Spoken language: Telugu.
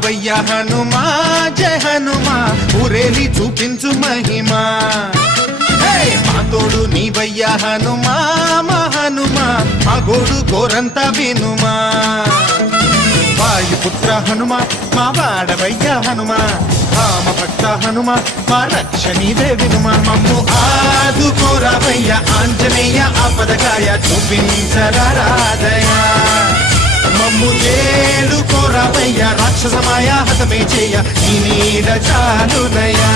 రావయ్య హనుమా జయ హనుమా ఊరేలి చూపించు మహిమా మా తోడు నీవయ్య హనుమా మా హనుమా మా గోడు కోరంత వినుమా వాయుపుత్ర హనుమా మా వాడవయ్య హనుమా రామ భక్త హనుమా మా రక్షణీదే వినుమా మమ్ము ఆదుకోరావయ్య ఆంజనేయ ఆపదగాయ చూపించరాదయ మమ్ము చేడుకోరావయ్య రాక్షసమాయ హతమే చేయ నీ నీడ చాలునయా